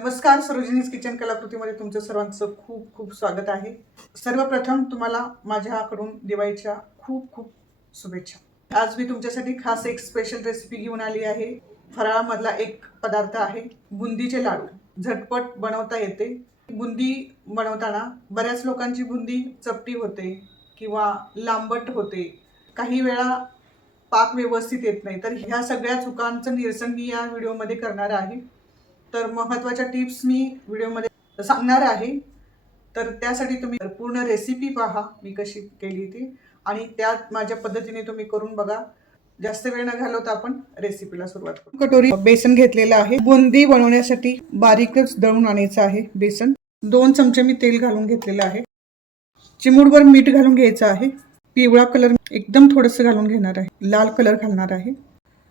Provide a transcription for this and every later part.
नमस्कार, सरोजिनीज किचन कलाकृतीमध्ये तुमचं सर्वांचं खूप खूप स्वागत आहे। सर्वप्रथम तुम्हाला माझ्याकडून दिवाळीच्या खूप खूप शुभेच्छा। आज मी तुमच्यासाठी खास एक स्पेशल रेसिपी घेऊन आली आहे। फराळमधला एक पदार्थ आहे बुंदीचे लाडू। झटपट बनवता येते। बुंदी बनवताना बऱ्याच लोकांची बुंदी चपटी होते किंवा लांबट होते, काही वेळा पाक व्यवस्थित येत नाही। तर ह्या सगळ्या चुकांचं निरसन मी या व्हिडिओमध्ये करणार आहे। तर महत्त्वाच्या टिप्स मी व्हिडिओमध्ये सांगणार आहे। तर त्यासाठी तुम्ही पूर्ण रेसिपी पहा मी कशी केली ती, आणि त्यात माझ्या पद्धतीने तुम्ही करून बघा। जास्त वेळ न घालवता आपण रेसिपीला सुरुवात करू। कटोरी बेसन घेतलेला आहे। बुंदी बनवण्यासाठी बारीकच दळून आणायचं आहे बेसन। 2 चमचे मी तेल घालून घेतलेलं आहे। चिमूटभर मीठ घालून घ्यायचं आहे। पिवळा कलर एकदम थोडंसं घालून घेणार आहे। लाल कलर घालणार आहे।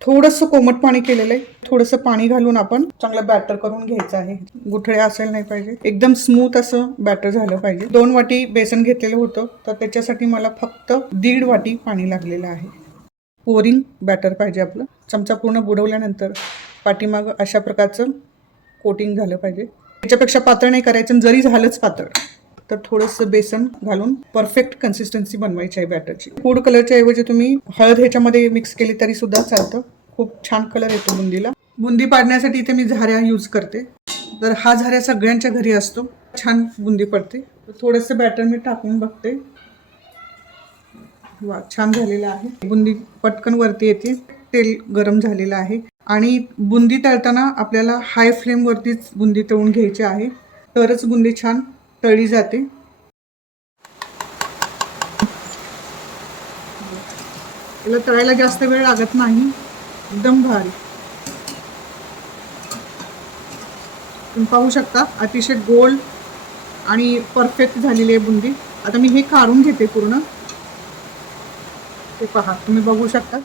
थोडंसं कोमट पाणी केलेलं आहे। थोडंसं पाणी घालून आपण चांगलं बॅटर करून घ्यायचं आहे। गुठळे असेल नाही पाहिजे, एकदम स्मूथ असं बॅटर झालं पाहिजे। 2 वाटी बेसन घेतलेलं होतं, तर त्याच्यासाठी मला फक्त 1.5 वाटी पाणी लागलेलं आहे। पोरिंग बॅटर पाहिजे आपलं। चमचा पूर्ण बुडवल्यानंतर पाठीमागं अशा प्रकारचं कोटिंग झालं पाहिजे। त्याच्यापेक्षा पातळ नाही करायचं, जरी झालंच पातळ तर थोडंसं बेसन घालून परफेक्ट कन्सिस्टन्सी बनवायची आहे बॅटरची। फूड कलरच्या ऐवजी तुम्ही हळद ह्याच्यामध्ये मिक्स केली तरी सुद्धा चालतं। खूप छान कलर येतो बुंदीला। बुंदी पाडण्यासाठी इथे मी झाऱ्या यूज करते। तर हा झाऱ्या सगळ्यांच्या घरी असतो, छान बुंदी पडते। थोडंसं बॅटर मी टाकून बघते। वा, छान झालेलं आहे। बुंदी पटकन वरती येते। तेल गरम झालेलं आहे आणि बुंदी तळताना आपल्याला हाय फ्लेम वरतीच बुंदी तळून घ्यायची आहे, तरच बुंदी छान तळली जाते। याला तळायला जास्त वेळ लागत नाही, एकदम भारी। तुम्ही पाहू शकता अतिशय गोल आणि परफेक्ट झालेली आहे बुंदी। आता मी हे काढून घेते पूर्ण। ते पहा, तुम्ही बघू शकता।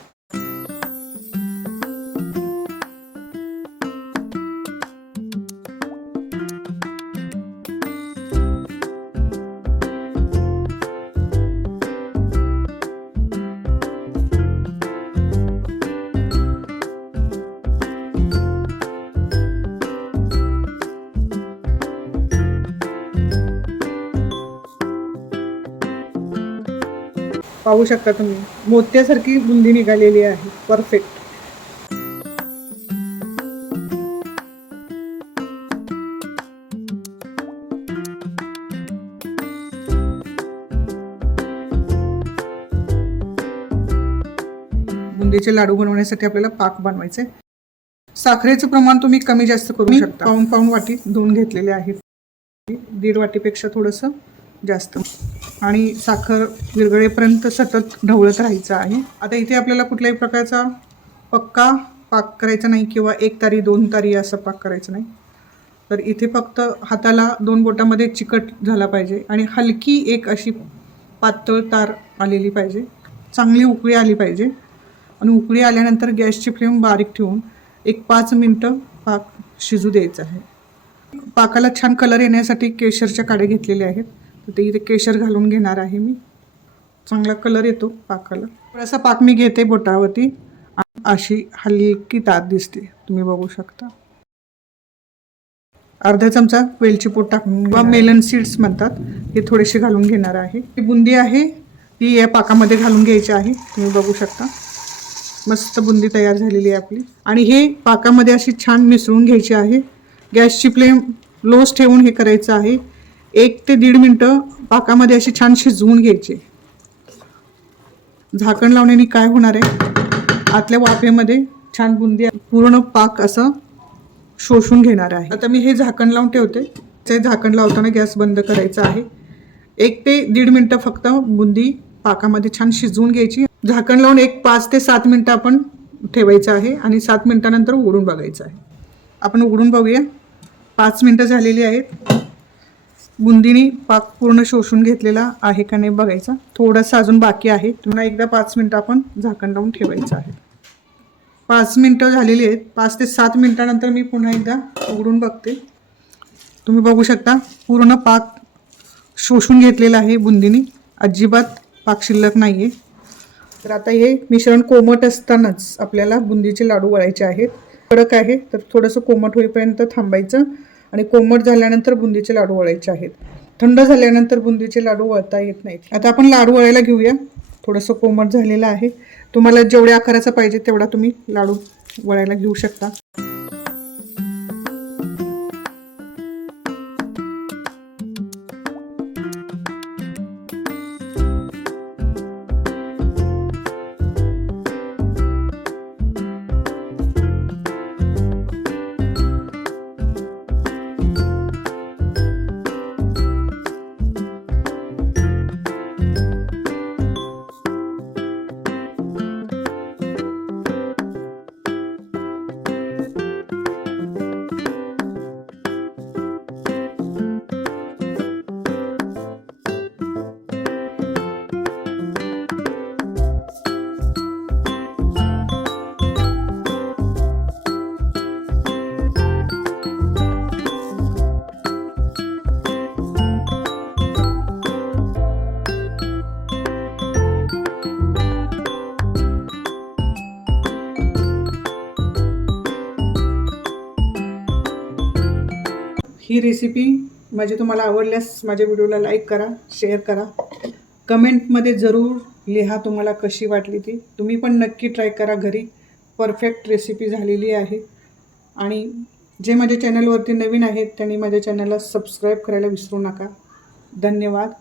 पाहू शकता तुम्ही, मोत्यासारखी बुंदी निघालेली आहे, परफेक्ट। बुंदीचे लाडू बनवण्यासाठी आपल्याला पाक बनवायचे। साखरेचं प्रमाण तुम्ही कमी जास्त करू शकता। पाऊण वाटी धुवून घेतलेले आहेत, 1.5 वाटीपेक्षा थोडंसं जास्त। आणि साखर विरघळेपर्यंत सतत ढवळत राहायचं आहे। आता इथे आपल्याला कुठल्याही प्रकारचा पक्का पाक करायचा नाही किंवा 1 तारी 2 तारी असं पाक करायचं नाही। तर इथे फक्त हाताला 2 बोटामध्ये चिकट झाला पाहिजे आणि हलकी एक अशी पातळ तार आलेली पाहिजे। चांगली उकळी आली पाहिजे आणि उकळी आल्यानंतर गॅसची फ्लेम बारीक ठेवून एक 5 मिनिटं पाक शिजू द्यायचा आहे। पाकाला छान कलर येण्यासाठी केशरच्या काड्या घेतलेल्या आहेत, तर ते इथे केशर घालून घेणार आहे मी। चांगला कलर येतो पाकाला। थोडासा पाक मी घेते बोटावरती, अशी हलकी तार दिसते, तुम्ही बघू शकता। अर्धा चमचा वेलची पूड टाकून किंवा मेलन सीड्स म्हणतात, हे थोडेसे घालून घेणार आहे। ही बुंदी आहे ती या पाकामध्ये घालून घ्यायची आहे, तुम्ही बघू शकता। मस्त बुंदी तयार झालेली आहे आपली। आणि हे पाकामध्ये अशी छान मिसळून घ्यायची आहे। गॅसची फ्लेम लोच ठेवून हे करायचं आहे। 1 ते 1.5 मिनिटं पाकामध्ये अशी छान शिजवून घ्यायची। झाकण लावण्याने काय होणार आहे, आतल्या वाफेमध्ये छान बुंदी पूर्ण पाक असं शोषून घेणार आहे। आता मी हे झाकण लावून ठेवते। ते झाकण लावताना गॅस बंद करायचा आहे। 1 ते 1.5 मिनिटं फक्त बुंदी पाकामध्ये छान शिजवून घ्यायची। झाकण लावून 5 ते 7 मिनिटं आपण ठेवायचं आहे आणि 7 मिनिटानंतर उघडून बघायचं आहे। आपण उघडून बघूया। 5 मिनिटं झालेली आहेत। बुंदीने पाक पूर्ण शोषून घेतलेला आहे का नाही बघायचा। थोडंसं अजून बाकी आहे, पुन्हा एकदा 5 मिनिटं आपण झाकण लावून ठेवायचं आहे। 5 मिनिटं झालेली आहेत। 5 ते 7 मिनिटानंतर मी पुन्हा एकदा उघडून बघते। तुम्ही बघू शकता पूर्ण पाक शोषून घेतलेला आहे बुंदीने, अजिबात पाक शिल्लक नाही आहे। तर आता हे मिश्रण कोमट असतानाच आपल्याला बुंदीचे लाडू वळायचे आहेत। कडक आहे तर थोडंसं कोमट होईपर्यंत थांबायचं आणि कोमट झाल्यानंतर बुंदीचे लाडू वळायचे आहेत. थंड झाल्यानंतर बुंदीचे लाडू वळता येत नाहीत. आता आपण लाडू वळायला घेऊया. थोडंसं कोमट झालेलं आहे. तुम्हाला जेवढ्या आकाराचा पाहिजे तेवढा तुम्ही लाडू वळायला घेऊ शकता. ही रेसिपी माझी तुम्हाला आवडल्यास माझ्या व्हिडिओला लाईक करा, शेअर करा, कमेंटमध्ये जरूर लिहा तुम्हाला कशी वाटली ती. तुम्ही पण नक्की ट्राय करा घरी. परफेक्ट रेसिपी झालेली आहे. आणि जे माझ्या चॅनलवरती नवीन आहेत त्यांनी माझ्या चॅनलला सबस्क्राईब करायला विसरू नका. धन्यवाद.